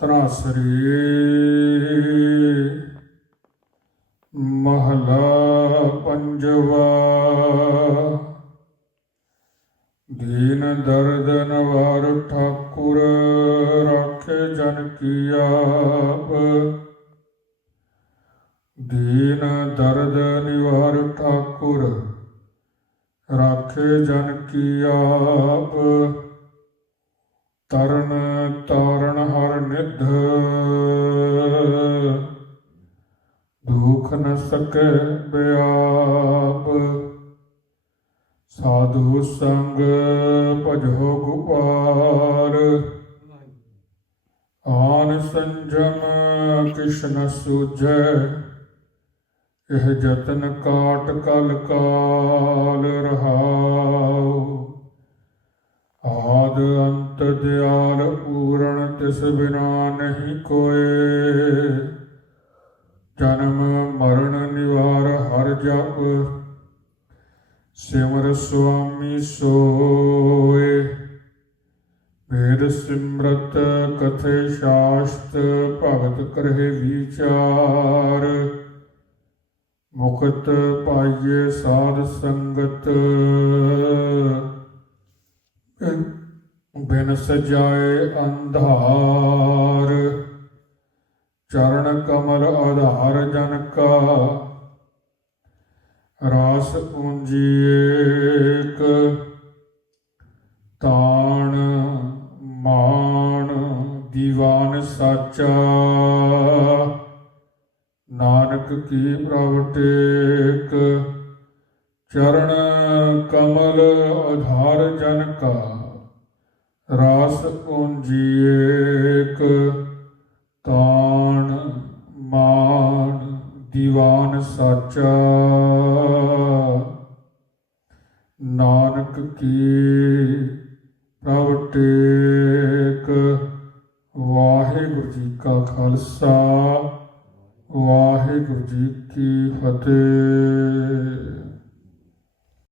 ਤਰਾਸਰੀ ਮਹਲਾ ਪੰਜਵਾ। ਦੀਨ ਦਰਦ ਨਵਾਰ ਠਾਕੁਰ ਰਾਖੇ ਜਨ ਕੀ ਆਪ। ਦੀਨ ਦਰਦ ਨਿਵਾਰ ਠਾਕੁਰ ਰਾਖੇ ਜਨ ਕੀ ਆਪ। ਤਰਨ ਹਰ ਦੁਖ ਨ ਸਕੈ ਬਿਆਪ ਸਾਧੂ ਸੰਗ ਭਜੋ ਗੁਪਾਰ ਆਨ ਸੰਜਮ ਕਿਸ਼ਨ ਸੂਝੈ, ਇਹ ਜਤਨ ਕਾਟ ਕਲ ਕਾਲ ਰਹਾਉ ਦਿਆਲ ਪੂਰਨ ਤਿਸ ਬਿਨਾ ਨਹੀਂ ਕੋਏ। ਜਨਮ ਮਰਨ ਨਿਵਾਰ ਹਰ ਜਪ, ਸਿਮਰ ਸੁਆਮੀ ਸੋਏ। ਵੇਦ ਸਿਮਰਤ ਕਥੇ ਸ਼ਾਸਤ, ਭਗਤ ਕਰਹਿ ਵਿਚਾਰ। ਮੁਕਤ ਪਾਈਏ ਸਾਧ ਸੰਗਤ। ਬਿਨ ਸਜਾਏ ਅੰਧਾਰ, ਚਰਨ ਕਮਲ ਆਧਾਰ ਜਨ ਕਾ, ਰਾਸ ਪੂੰਜੀ ਏਕ, ਤਾਣ ਮਾਣ ਦੀਵਾਨ ਸਾਚਾ। ਨਾਨਕ ਕੀ ਪ੍ਰਭ ਟੇਕ, ਚਰਨ ਕਮਲ ਆਧਾਰ ਜਨ ਕਾ। ਰਾਸ ਪੂੰਜੀ ਏਕ, ਤਾਣ ਮਾਣ ਦੀਵਾਨ ਸਾਚਾ। ਨਾਨਕ ਕੀ ਪ੍ਰਭ ਟੇਕ, ਵਾਹਿਗੁਰੂ ਜੀ ਕਾ ਖਾਲਸਾ, ਵਾਹਿਗੁਰੂ ਜੀ ਕੀ ਫਤਿਹ।